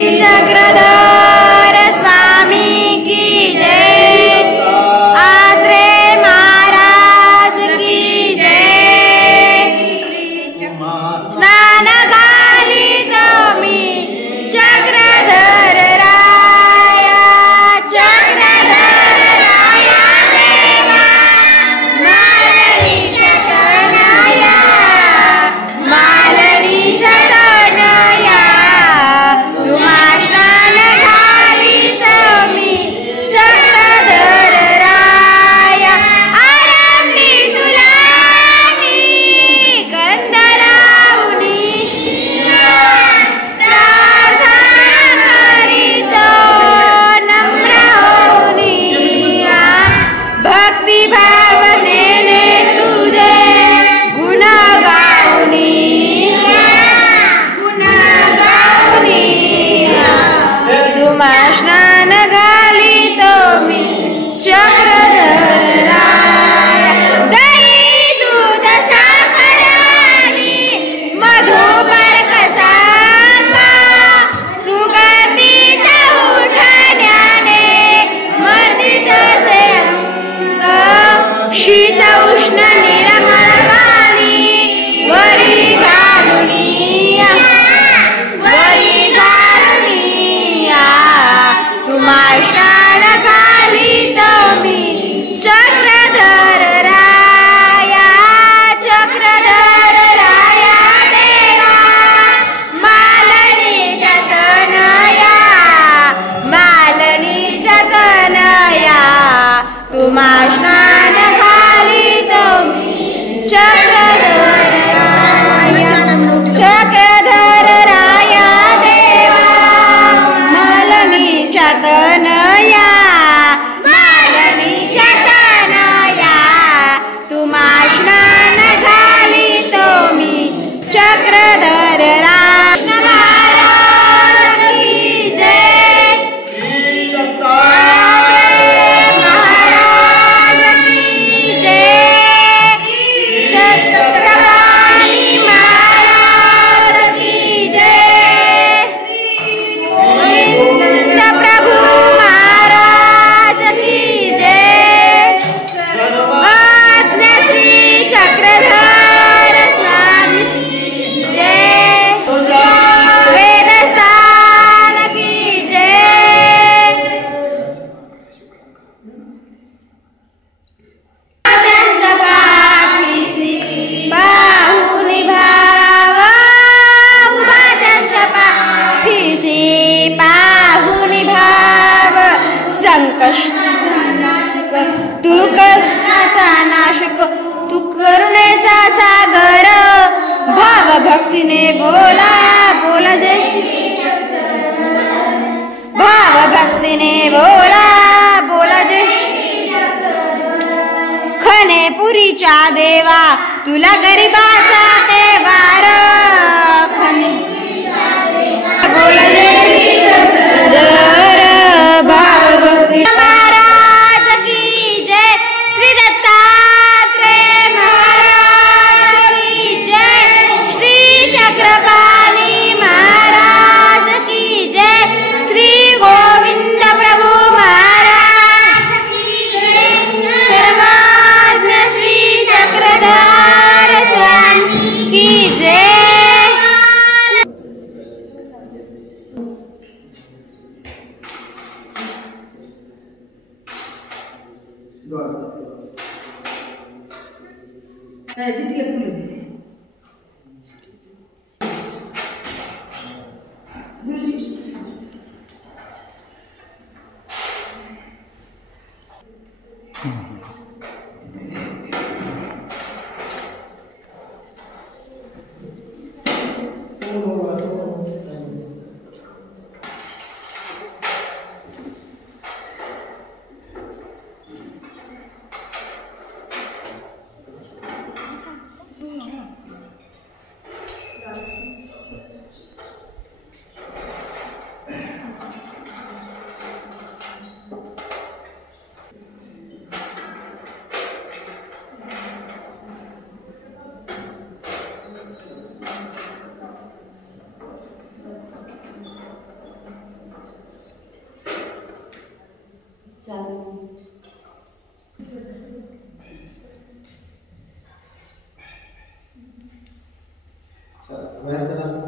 चक्रधर स्वामी की जय, आत्रे महाराज की जय। स्नान घालीत मी चक्रधर राया, चक्रधर राया देवा मालनीच्या तनया, मालनीच्या तनया तुम्हा स्नान घालीत मी चक्रधर राया। आरंभी तुला मी गंध लावणी प्रार्थना करीतो नम्र होऊनी, भक्ती भावनेने तुझे गुण गाऊनी, गुण गाऊनी तुम्हा स्नान घालीतो मी चक्रधर राया। दही दूध साखर आणि मधु बर्क सांबा, सुगंधित उठण्याने मर्दित से अंग, शीत उष्ण निर्मळ पाणी वरी घालुनी, वरी घालुनी तुम्हा स्नान घालीत मी चक्रधर राया, चक्रधर राया देवा मालनीच्या तनया, मालनीच्या तनया तुम्हा स्नान घालीत मी चक्रधर राया, चक्रधर राया देवा मालनीच्या तनया, मालनीच्या तनया तुम्हा स्नान घालीत मी चक्रधर राया। महाराज की जय, महाराज की जय, छत्रपती महाराज की जय, गोविंद प्रभु महाराज की जय, आज्ञा श्री चक्रधर स्वामी की जय, वेदस्थान की जय। त्यांच्या पाठीशी पाहुणी भाव, उभा त्यांच्या पाठीशी पाहुणी भाव, संकष्टाचा नाशक तू करुणेचा नाशक, तू करुणेचा सागर, भाव भक्तीने बोला बोला जय, भाव भक्तीने बोला बोला जय। खनेपुरीच्या देवा तुला गरिबाचा देवार, बोला जय चक्रधर भाव भक्ती महाराज की जय, श्री दत्तात्रेय महाराज की जय, श्री चक्रपाणी महाराज की जय, श्री गोविंद प्रभु महाराज की जय, सर्वज्ञ श्री चक्रधर स्वामी की जय। चला बाहेर चला.